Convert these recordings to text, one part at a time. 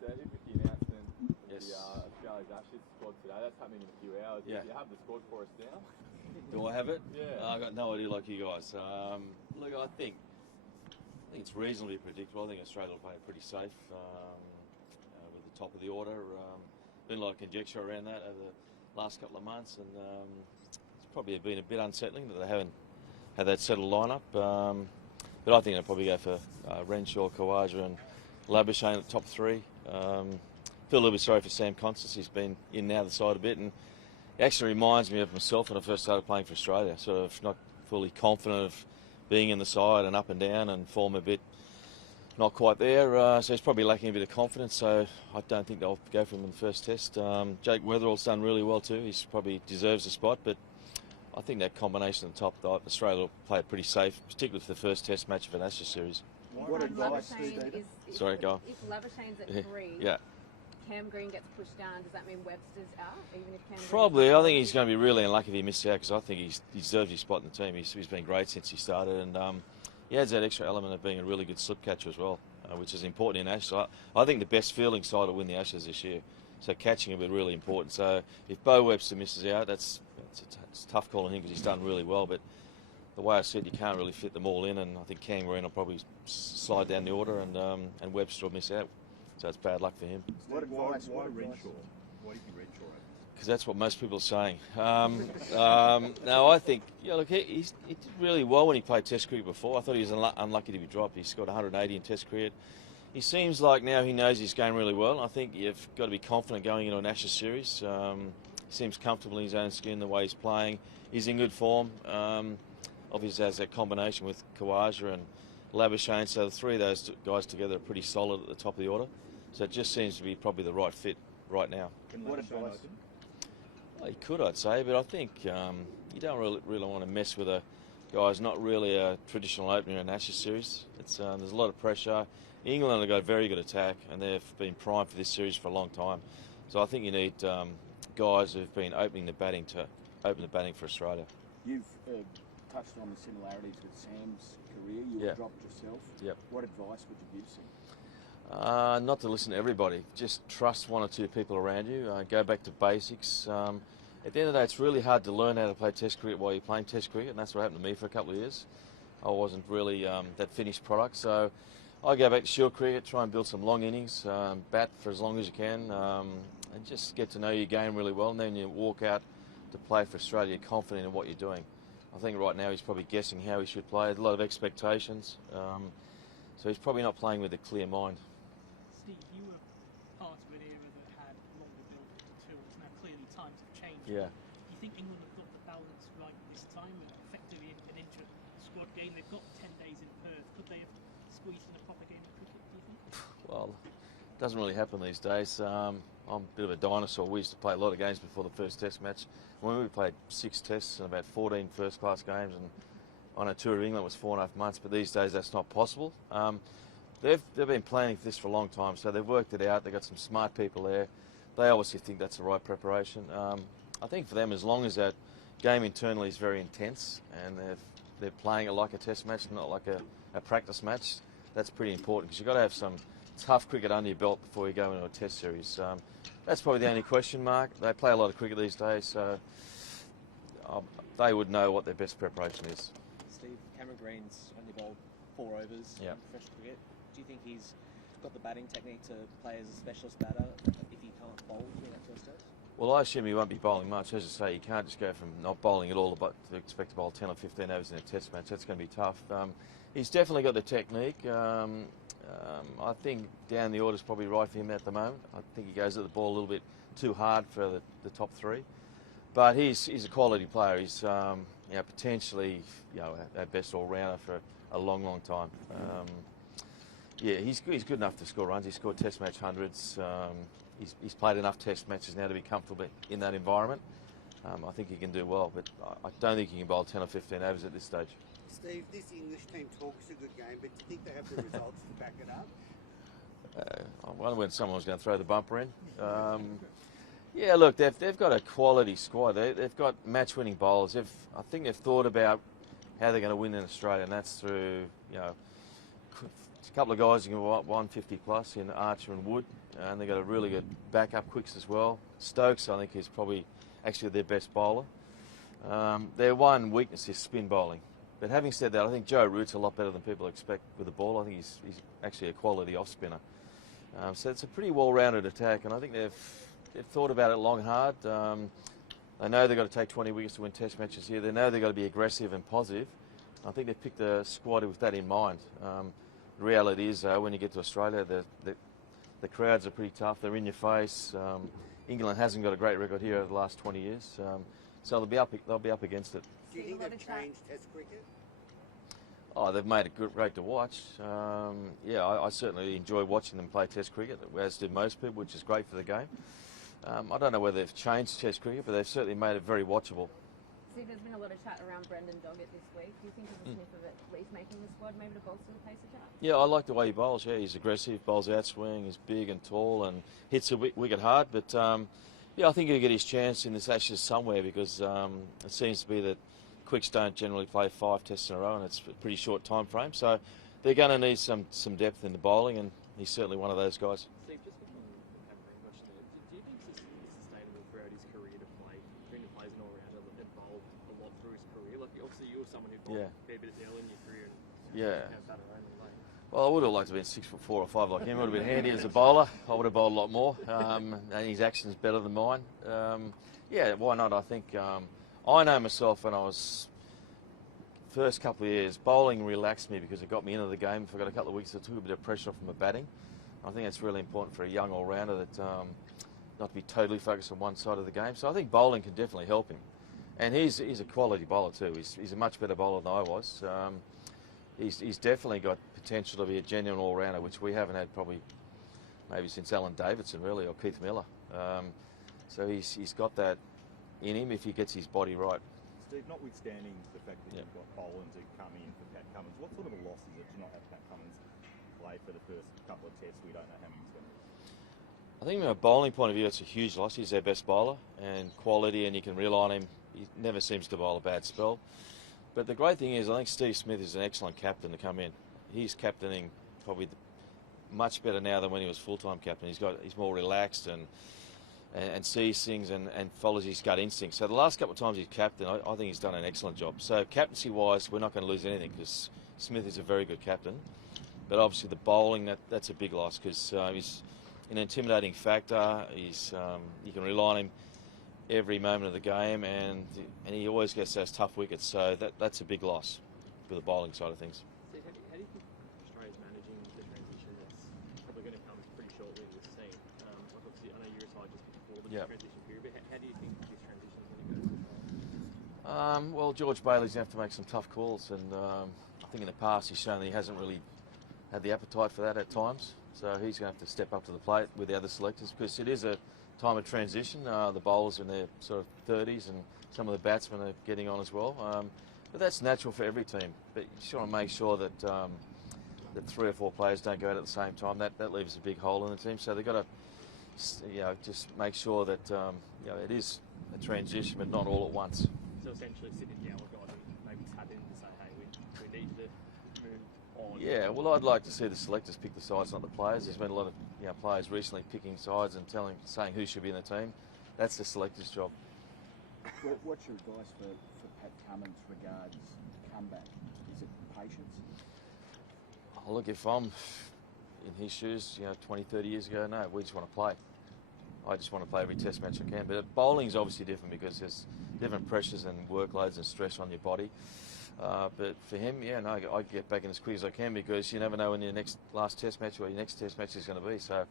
today, Steve, with the announcement of Yes. the Australia's Ashes squad today. That's happening in a few hours. Yeah. You have the squad for us now. Do I have it? Yeah. I've got no idea like you guys. Look, I think it's reasonably predictable. I think Australia will play pretty safe with the top of the order. Been a lot of conjecture around that over the last couple of months, and it's probably been a bit unsettling that they haven't had that settled lineup. But I think they'll probably go for Renshaw, Khawaja and Labuschagne at the top three. Feel a little bit sorry for Steve Konstas. He's been in and out of the side a bit, and it actually reminds me of myself when I first started playing for Australia. Sort of not fully confident of being in the side and up and down, and form a bit not quite there. So he's probably lacking a bit of confidence. So I don't think they'll go for him in the first test. Jake Weatherall's done really well too. He probably deserves a spot, but I think that combination at the top, Australia will play it pretty safe, particularly for the first test match of an Ashes series. What advice is Sorry, go on. If Labuschagne's at 3, Yeah. Cam Green gets pushed down, does that mean Webster's out? Even if Cam Probably. Green's I think he's going to be really unlucky if he misses out, because I think he deserves his spot in the team. He's been great since he started, and he adds that extra element of being a really good slip catcher as well, which is important in Ashes. I think the best fielding side will win the Ashes this year, so catching will be really important. So if Bo Webster misses out, it's a tough call on him because he's done really well, but the way I said, you can't really fit them all in, and I think Cam Green will probably slide down the order, and Webster will miss out. So it's bad luck for him. Why Renshaw? Why do you think Renshaw? Because that's what most people are saying. No, I think, look, he did really well when he played Test cricket before. I thought he was unlucky to be dropped. He scored 180 in Test cricket. He seems like now he knows his game really well. I think you've got to be confident going into an Ashes series. He seems comfortable in his own skin, the way he's playing. He's in good form. Obviously has that combination with Khawaja and Labuschagne, so the three of those guys together are pretty solid at the top of the order. So it just seems to be probably the right fit right now. What advice? Well, he could, I'd say, but I think you don't really want to mess with a guy who's not really a traditional opener in an Ashes series. There's a lot of pressure. England have got a very good attack, and they've been primed for this series for a long time. So I think you need guys who've been opening the batting to open the batting for Australia. You've touched on the similarities with Sam's career. You were dropped yourself. Yep. What advice would you give Sam? Not to listen to everybody. Just trust one or two people around you. Go back to basics. At the end of the day, it's really hard to learn how to play Test cricket while you're playing Test cricket, and that's what happened to me for a couple of years. I wasn't really that finished product, so I go back to Shield cricket, try and build some long innings, bat for as long as you can, and just get to know your game really well, and then you walk out to play for Australia confident in what you're doing. I think right now he's probably guessing how he should play. A lot of expectations, so he's probably not playing with a clear mind. Steve, you were part of an era that had longer build-up to tours. Now clearly times have changed. Yeah. Do you think England have got the balance right this time? Effectively an intra-squad game. They've got 10 days in Perth. Could they have squeezed in a proper game of cricket, do you think? Well, it doesn't really happen these days. I'm a bit of a dinosaur. We used to play a lot of games before the first Test match. When we played 6 tests and about 14 first-class games, and on a tour of England it was 4.5 months, but these days that's not possible. They've been planning for this for a long time, so they've worked it out. They've got some smart people there. They obviously think that's the right preparation. I think for them, as long as that game internally is very intense and they're playing it like a Test match, not like a practice match, that's pretty important, because you've got to have some tough cricket under your belt before you go into a Test series. That's probably the only question mark. They play a lot of cricket these days, so they would know what their best preparation is. Steve, Cameron Green's only bowled 4 overs in professional cricket. Do you think he's got the batting technique to play as a specialist batter if he can't bowl during that first test? Well, I assume he won't be bowling much. As I say, you can't just go from not bowling at all but to expect to bowl 10 or 15 overs in a Test match. That's going to be tough. He's definitely got the technique. I think down the order's probably right for him at the moment. I think he goes at the ball a little bit too hard for the top 3. But he's a quality player. He's potentially our best all-rounder for a long, long time. He's good enough to score runs. He scored Test match hundreds. He's played enough Test matches now to be comfortable in that environment. I think he can do well, but I don't think he can bowl 10 or 15 overs at this stage. Steve, this English team talks a good game, but do you think they have the results to back it up? I wonder when someone was going to throw the bumper in. Yeah, look, they've got a quality squad. They've got match-winning bowlers. I think they've thought about how they're going to win in Australia, and that's through a couple of guys who can go 150 plus in Archer and Wood, and they've got a really good backup quicks as well. Stokes, I think, is probably actually their best bowler. Their one weakness is spin bowling. But having said that, I think Joe Root's a lot better than people expect with the ball. I think he's actually a quality off spinner. So it's a pretty well-rounded attack, and I think they've thought about it long, hard. They know they've got to take 20 wickets to win Test matches here. They know they've got to be aggressive and positive. I think they've picked a squad with that in mind. The reality is, when you get to Australia, the crowds are pretty tough. They're in your face. England hasn't got a great record here over the last 20 years, so they'll be up against it. Do you think they've changed Test cricket? Oh, they've made it great to watch. I certainly enjoy watching them play Test cricket, as do most people, which is great for the game. I don't know whether they've changed Test cricket, but they've certainly made it very watchable. Steve, there's been a lot of chat around Brendan Doggett this week. Do you think there's a sniff of at least making the squad, maybe to bolster the pace attack? Yeah, I like the way he bowls. Yeah, he's aggressive, bowls outswing, he's big and tall, and hits the wicket hard. But I think he'll get his chance in this Ashes somewhere, because it seems to be that quicks don't generally play 5 tests in a row, and it's a pretty short time frame. So they're going to need some depth in the bowling, and he's certainly one of those guys. Steve, just on the campaign question there, do you think it's sustainable throughout his career to play? Brendan plays an all-rounder and bowled a lot through his career. Like, obviously, you were someone who bowled a fair bit early in your career and batter only late. Well, I would have liked to have been 6'4" or 5" like him. It would have been handy as a bowler. I would have bowled a lot more, and his action's better than mine. Why not? I think I know myself when I was first couple of years, bowling relaxed me because it got me into the game. If I got a couple of weeks, it took a bit of pressure off my batting. I think that's really important for a young all-rounder, that not to be totally focused on one side of the game. So I think bowling can definitely help him. And he's a quality bowler too. He's a much better bowler than I was. He's definitely got potential to be a genuine all-rounder, which we haven't had probably maybe since Alan Davidson, really, or Keith Miller. So he's got that in him if he gets his body right. Steve, notwithstanding the fact that you've got Boland who come in for Pat Cummins, what sort of a loss is it to not have Pat Cummins play for the first couple of tests? We don't know how many he's going to be. I think from a bowling point of view, it's a huge loss. He's their best bowler and quality, and you can rely on him. He never seems to bowl a bad spell. But the great thing is, I think Steve Smith is an excellent captain to come in. He's captaining probably much better now than when he was full-time captain. He's more relaxed and sees things and follows his gut instinct. So the last couple of times he's captain, I think he's done an excellent job. So captaincy-wise, we're not going to lose anything because Smith is a very good captain. But obviously the bowling, that's a big loss because he's an intimidating factor. You can rely on him every moment of the game, and he always gets those tough wickets. So that's a big loss for the bowling side of things. Steve, how do you think Australia's managing the transition that's probably going to come pretty shortly in this team? Obviously, I know you retired just before the transition period, but how do you think this transition is going to go? Well, George Bailey's going to have to make some tough calls, and I think in the past he's shown that he hasn't really had the appetite for that at times. So he's going to have to step up to the plate with the other selectors, because it is a time of transition. The bowlers are in their sort of 30s, and some of the batsmen are getting on as well. But that's natural for every team. But you just want to make sure that that 3 or 4 players don't go out at the same time. That leaves a big hole in the team. So they've got to, just make sure that it is a transition, but not all at once. So essentially, sit in the guys and maybe tap in and say, hey, we need to move on. Yeah, well, I'd like to see the selectors pick the sides, not the players. There's been a lot of players recently picking sides and saying who should be in the team. That's the selectors' job. What's your advice for Pat Cummins regards comeback? Is it patience? Oh, look, if I'm in his shoes, 20, 30 years ago, no, we just want to play. I just want to play every test match I can. But bowling's obviously different because there's different pressures and workloads and stress on your body. But for him, I get back in as quick as I can, because you never know when your last test match or your next test match is going to be. So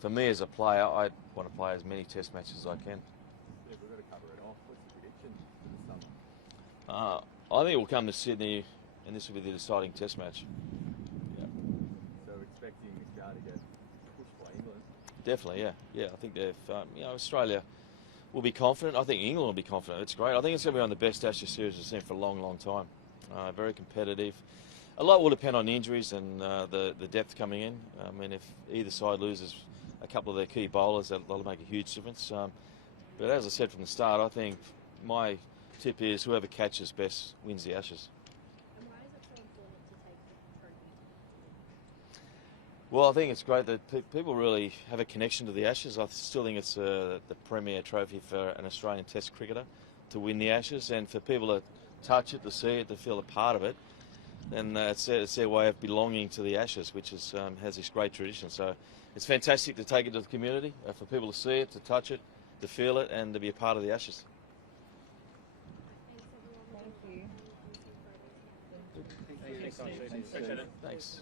for me as a player, I want to play as many test matches as I can. Yeah, we've got to cover it off. What's the prediction for the summer? I think we'll come to Sydney, and this will be the deciding test match. Yeah. So expecting this guy to get pushed by England? Definitely, yeah. I think they've, Australia will be confident. I think England will be confident. It's great. I think it's going to be one of the best Ashes series we've seen for a long, long time. Very competitive. A lot will depend on injuries and the depth coming in. I mean, if either side loses a couple of their key bowlers, that'll make a huge difference. But as I said from the start, I think my tip is whoever catches best wins the Ashes. And why is it so important to take the trophy? Well, I think it's great that people really have a connection to the Ashes. I still think it's the premier trophy for an Australian Test cricketer to win the Ashes, and for people to touch it, to see it, to feel a part of it. And it's their way of belonging to the Ashes, which is, has this great tradition. So it's fantastic to take it to the community, for people to see it, to touch it, to feel it, and to be a part of the Ashes. Thank you. Thanks.